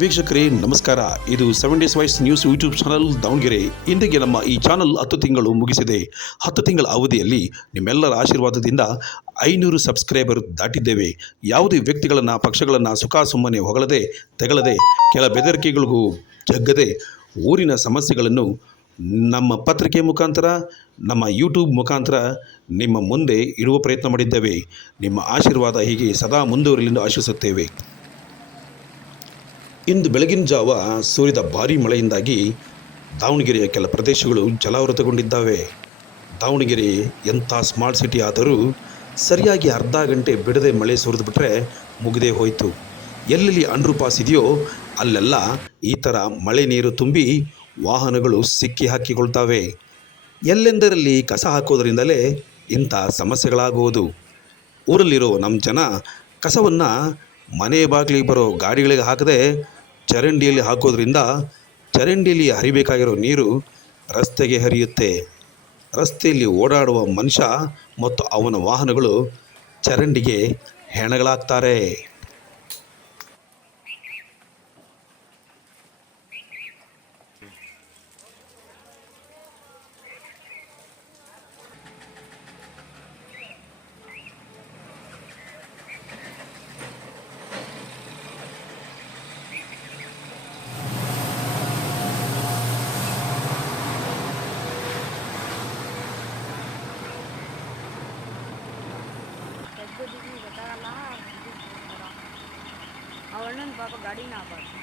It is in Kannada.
ವೀಕ್ಷಕರೇ ನಮಸ್ಕಾರ. ಇದು 7 days voice news YouTube channel Davanagere. ಇಂದಿಗೆ ನಮ್ಮ ಈ ಚಾನಲ್ 10 ತಿಂಗಳು ಮುಗಿಸಿದೆ. 10 ತಿಂಗಳ ಅವಧಿಯಲ್ಲಿ ನಿಮ್ಮೆಲ್ಲರ ಆಶೀರ್ವಾದದಿಂದ 500 ಸಬ್ಸ್ಕ್ರೈಬರ್ ದಾಟಿದ್ದೇವೆ. ಯಾವುದೇ ವ್ಯಕ್ತಿಗಳನ್ನು ಪಕ್ಷಗಳನ್ನು ಸುಖ ಸುಮ್ಮನೆ ಹೊಗಳದೆ ತೆಗಳದೆ ಕೆಲ ಬೆದರಿಕೆಗಳಿಗೂ ಜಗ್ಗದೆ ಊರಿನ ಸಮಸ್ಯೆಗಳನ್ನು ನಮ್ಮ ಪತ್ರಿಕೆ ಮುಖಾಂತರ ನಮ್ಮ ಯೂಟ್ಯೂಬ್ ಮುಖಾಂತರ ನಿಮ್ಮ ಮುಂದೆ ಇಡುವ ಪ್ರಯತ್ನ ಮಾಡಿದ್ದೇವೆ. ನಿಮ್ಮ ಆಶೀರ್ವಾದ ಹೀಗೆ ಸದಾ ಮುಂದುವರಿಯಲೆಂದು ಆಶಿಸುತ್ತೇವೆ. ಇಂದು ಬೆಳಗಿನ ಜಾವ ಸುರಿದ ಭಾರೀ ಮಳೆಯಿಂದಾಗಿ ದಾವಣಗೆರೆಯ ಕೆಲ ಪ್ರದೇಶಗಳು ಜಲಾವೃತಗೊಂಡಿದ್ದಾವೆ. ದಾವಣಗೆರೆ ಎಂಥ ಸ್ಮಾರ್ಟ್ ಸಿಟಿ ಆದರೂ ಸರಿಯಾಗಿ ಅರ್ಧ ಗಂಟೆ ಬಿಡದೆ ಮಳೆ ಸುರಿದುಬಿಟ್ರೆ ಮುಗಿದೇ ಹೋಯಿತು. ಎಲ್ಲೆಲ್ಲಿ ಅಂಡರ್ ಪಾಸ್ ಇದೆಯೋ ಅಲ್ಲೆಲ್ಲ ಈ ಥರ ಮಳೆ ನೀರು ತುಂಬಿ ವಾಹನಗಳು ಸಿಕ್ಕಿ ಹಾಕಿಕೊಳ್ತವೆ. ಎಲ್ಲೆಂದರಲ್ಲಿ ಕಸ ಹಾಕೋದ್ರಿಂದಲೇ ಇಂಥ ಸಮಸ್ಯೆಗಳಾಗುವುದು. ಊರಲ್ಲಿರೋ ನಮ್ಮ ಜನ ಕಸವನ್ನು ಮನೆ ಬಾಗಿಲಿಗೆ ಬರೋ ಗಾಡಿಗಳಿಗೆ ಹಾಕದೆ ಚರಂಡಿಯಲ್ಲಿ ಹಾಕೋದ್ರಿಂದ ಚರಂಡಿಯಲ್ಲಿ ಹರಿಬೇಕಾಗಿರೋ ನೀರು ರಸ್ತೆಗೆ ಹರಿಯುತ್ತೆ. ರಸ್ತೆಯಲ್ಲಿ ಓಡಾಡುವ ಮನುಷ್ಯ ಮತ್ತು ಅವನ ವಾಹನಗಳು ಚರಂಡಿಗೆ ಹೆಣಗಳಾಗ್ತಾರೆ. ಗೊತ್ತಾಗಲ್ಲ ಅವಣ್ಣನ ಪಾಪ ಗಾಡಿನ ಆಬಾರ್ದು.